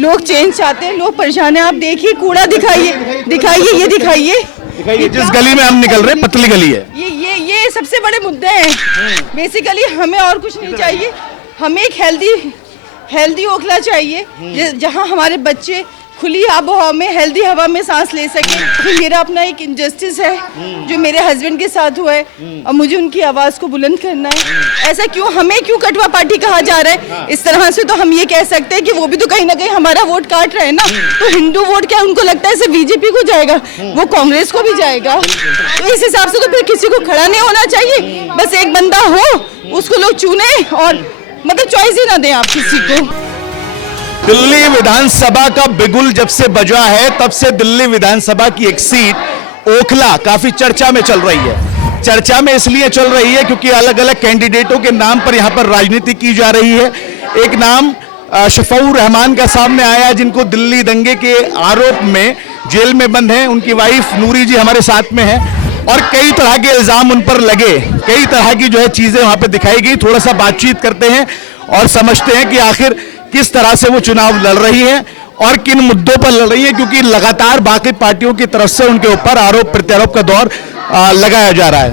लोग चेंज चाहते हैं, लोग परेशान हैं। आप देखिए, कूड़ा दिखाइए, दिखाइए, ये दिखाइए, जिस गली में हम निकल रहे हैं पतली गली है। ये सबसे बड़े मुद्दे हैं। बेसिकली हमें और कुछ नहीं चाहिए, हमें एक हेल्दी ओखला चाहिए जहां हमारे बच्चे खुली आबोहवा में हेल्दी हवा में सांस ले सके। तो मेरा अपना एक इनजस्टिस है जो मेरे हस्बैंड के साथ हुआ है और मुझे उनकी आवाज़ को बुलंद करना है। ऐसा क्यों, हमें क्यों कटवा पार्टी कहा जा रहा है? इस तरह से तो हम ये कह सकते हैं कि वो भी तो कहीं ना कहीं हमारा वोट काट रहे हैं ना। तो हिंदू वोट क्या उनको लगता है सिर्फ बीजेपी को जाएगा, वो कांग्रेस को भी जाएगा। तो इस हिसाब से तो फिर किसी को खड़ा नहीं होना चाहिए, बस एक बंदा हो उसको लोग चुने और मतलब चॉइस ही ना दें आप किसी को। दिल्ली विधानसभा का बिगुल जब से बजा है तब से दिल्ली विधानसभा की एक सीट ओखला काफी चर्चा में चल रही है। चर्चा में इसलिए चल रही है क्योंकि अलग अलग कैंडिडेटों के नाम पर यहां पर राजनीति की जा रही है। एक नाम शफाउर रहमान का सामने आया जिनको दिल्ली दंगे के आरोप में जेल में बंद हैं। उनकी वाइफ नूरी जी हमारे साथ में है और कई तरह के इल्जाम उन पर लगे, कई तरह की जो है चीजें वहां पे दिखाई गई। थोड़ा सा बातचीत करते हैं और समझते हैं कि आखिर किस तरह से वो चुनाव लड़ रही है और किन मुद्दों पर लड़ रही है, क्योंकि लगातार बाकी पार्टियों की तरफ से उनके ऊपर आरोप प्रत्यारोप का दौर लगाया जा रहा है।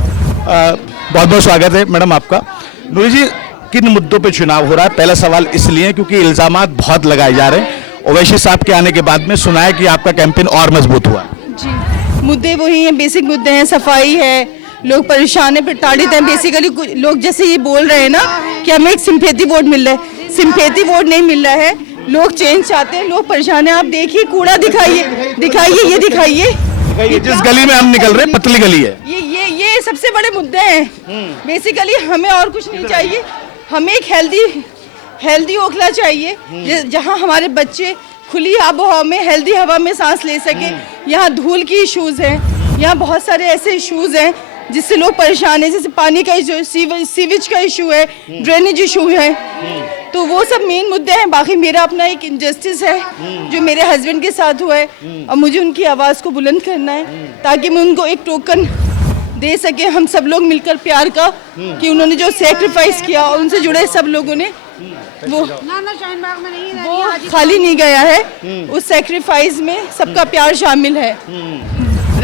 बहुत बहुत स्वागत है मैडम आपका। नूरी जी, किन मुद्दों पे चुनाव हो रहा है? पहला सवाल इसलिए क्योंकि इल्जामात बहुत लगाए जा रहे हैं। ओवैसी साहब के आने के बाद में सुना है कि आपका कैंपेन और मजबूत हुआ जी। मुद्दे वही हैं, बेसिक मुद्दे हैं, सफाई है, लोग परेशान हैं, प्रताड़ित हैं। बेसिकली लोग जैसे ये बोल रहे हैं ना कि हमें एक सिंपैथी वोट मिल रहा है, सिंपैथी वोट नहीं मिल रहा है। लोग चेंज चाहते हैं, लोग परेशान हैं। आप देखिए, कूड़ा दिखाइए, दिखाइए, ये दिखाइए, जिस गली में हम निकल रहे हैं पतली गली है। ये सबसे बड़े मुद्दे हैं। बेसिकली हमें और कुछ नहीं चाहिए, हमें एक हेल्दी ओखला चाहिए जहां हमारे बच्चे खुली आबोहवा में हेल्दी हवा में सांस ले सके। यहाँ धूल की इश्यूज हैं, यहाँ बहुत सारे ऐसे इश्यूज हैं जिससे लोग परेशान हैं, जैसे पानी का इशू, सीवेज का इशू है, ड्रेनेज इशू है। तो वो सब मेन मुद्दे हैं। बाकी मेरा अपना एक इनजस्टिस है जो मेरे हस्बैंड के साथ हुआ है और मुझे उनकी आवाज़ को बुलंद करना है ताकि मैं उनको एक टोकन दे सके, हम सब लोग मिलकर प्यार का, कि उन्होंने जो सेक्रीफाइस किया और उनसे जुड़े सब लोगों ने वो खाली नहीं गया है। उस सेक्रीफाइस में सबका प्यार शामिल है।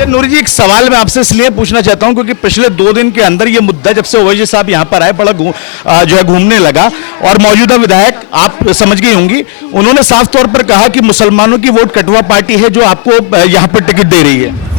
नूरी जी, एक सवाल मैं आपसे इसलिए पूछना चाहता हूं क्योंकि पिछले 2 दिन के अंदर ये मुद्दा जब से ओवैसी साहब यहाँ पर आए बड़ा जो है घूमने लगा और मौजूदा विधायक आप समझ गई होंगी, उन्होंने साफ तौर पर कहा कि मुसलमानों की वोट कटवा पार्टी है जो आपको यहाँ पर टिकट दे रही है।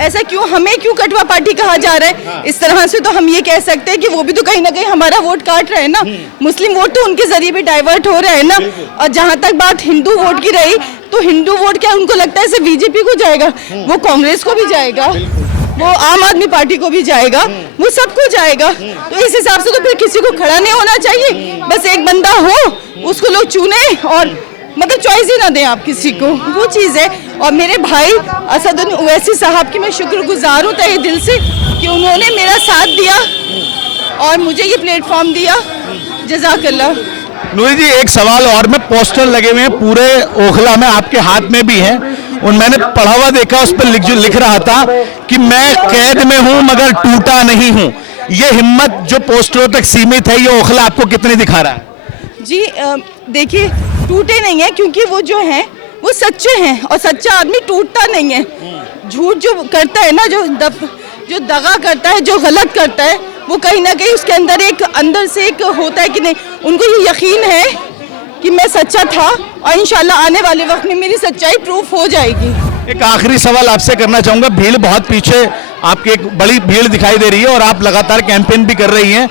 ऐसा क्यों, हमें क्यों कटवा पार्टी कहा जा रहा है? इस तरह से तो हम ये कह सकते हैं कि वो भी तो कहीं ना कहीं हमारा वोट काट रहे हैं ना। मुस्लिम वोट तो उनके जरिए भी डाइवर्ट हो रहा है ना। और जहाँ तक बात हिंदू वोट की रही, तो हिंदू वोट क्या उनको लगता है सिर्फ बीजेपी को जाएगा, वो कांग्रेस को भी जाएगा, वो आम आदमी पार्टी को भी जाएगा, वो सबको जाएगा। तो इस हिसाब से तो फिर किसी को खड़ा नहीं होना चाहिए, बस एक बंदा हो उसको लोग चुने और मतलब चॉइस ही ना दें आप किसी को, वो चीज़ है। और मेरे भाई असदुद्दीन ओवैसी साहब की मैं शुक्रगुजार हूँ तहे दिल से कि उन्होंने मेरा साथ दिया और मुझे ये प्लेटफॉर्म दिया। जज़ाकल्लाह। नूरी जी, एक सवाल और में, पोस्टर लगे हुए हैं पूरे ओखला में, आपके हाथ में भी हैं, उन मैंने पढ़ा हुआ देखा, उस पर लिख रहा था कि मैं कैद में हूं मगर टूटा नहीं हूं। ये हिम्मत जो पोस्टरों तक सीमित है, ये ओखला आपको कितनी दिखा रहा है? जी देखिए, टूटे नहीं है क्योंकि वो जो हैं वो सच्चे हैं और सच्चा आदमी टूटता नहीं है। झूठ जो करता है ना, जो दगा करता है, जो गलत करता है, वो कहीं ना कहीं उसके अंदर से एक होता है कि नहीं, उनको ये यकीन है कि मैं सच्चा था और इंशाल्लाह आने वाले वक्त में मेरी सच्चाई प्रूफ हो जाएगी। एक आखिरी सवाल आपसे करना चाहूंगा। भीड़ बहुत पीछे, आपकी एक बड़ी भीड़ दिखाई दे रही है और आप लगातार कैंपेन भी कर रही हैं।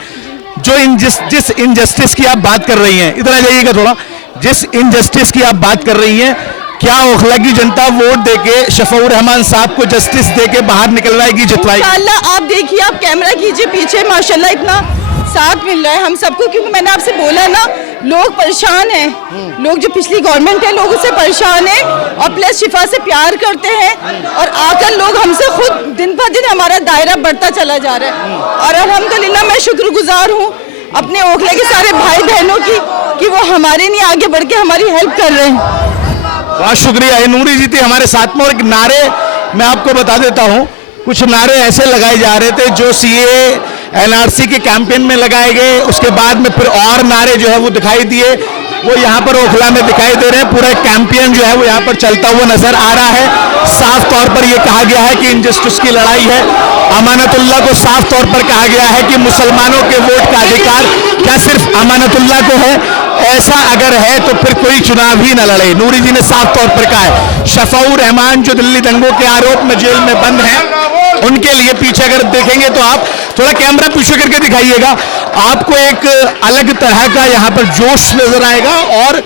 जो जिस इनजस्टिस की आप बात कर रही हैं, इधर आ जाइएगा थोड़ा, जिस इनजस्टिस की आप बात कर रही हैं, क्या ओखला की जनता वोट देके शफाउर रहमान साहब को जस्टिस देके बाहर निकलवाएगी, जितवाएगी? इंशाल्लाह। आप देखिए, आप कैमरा कीजिए पीछे, माशाल्लाह इतना साथ मिल रहा है हम सबको, क्योंकि मैंने आपसे बोला ना, लोग परेशान हैं। लोग जो पिछली गवर्नमेंट है, लोग उससे परेशान हैं और प्लस शिफा से प्यार करते हैं और आकर लोग हमसे खुद दिन पर दिन हमारा दायरा बढ़ता चला जा रहा है। और अल्हम्दुलिल्लाह मैं शुक्रगुजार हूँ अपने ओखले के सारे भाई बहनों की कि वो हमारे नहीं आगे बढ़ के हमारी हेल्प कर रहे हैं। बहुत शुक्रिया। नूरी जी थी हमारे साथ में। और एक नारे मैं आपको बता देता हूँ, कुछ नारे ऐसे लगाए जा रहे थे जो सीए एनआरसी के कैंपेन में लगाए गए, उसके बाद में फिर और नारे जो है वो दिखाई दिए। वो यहाँ पर ओखला में दिखाई दे रहे हैं। पूरा कैंपेन जो है वो यहाँ पर चलता हुआ नजर आ रहा है। साफ तौर पर यह कहा गया है कि इनजस्टिस की लड़ाई है। अमानतुल्लाह को साफ तौर पर कहा गया है कि मुसलमानों के वोट का अधिकार क्या सिर्फ अमानतुल्लाह को है? ऐसा अगर है तो फिर कोई चुनाव ही न लड़े। नूरी जी ने साफ तौर पर कहा है। शफाउर रहमान जो दिल्ली दंगों के आरोप में जेल में बंद हैं, उनके लिए पीछे अगर देखेंगे तो आप थोड़ा कैमरा पीछे करके दिखाइएगा, आपको एक अलग तरह का यहाँ पर जोश नजर आएगा। और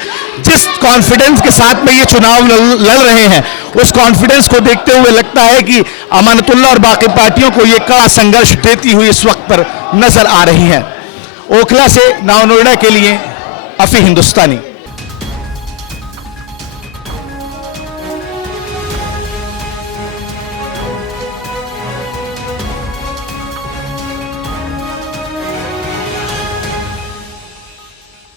जिस कॉन्फिडेंस के साथ में ये चुनाव लड़ रहे हैं, उस कॉन्फिडेंस को देखते हुए लगता है कि अमानतुल्लाह और बाकी पार्टियों को ये कड़ा संघर्ष देती हुई इस वक्त पर नजर आ रही है। ओखला से नाव नोएडा के लिए अफी हिंदुस्तानी।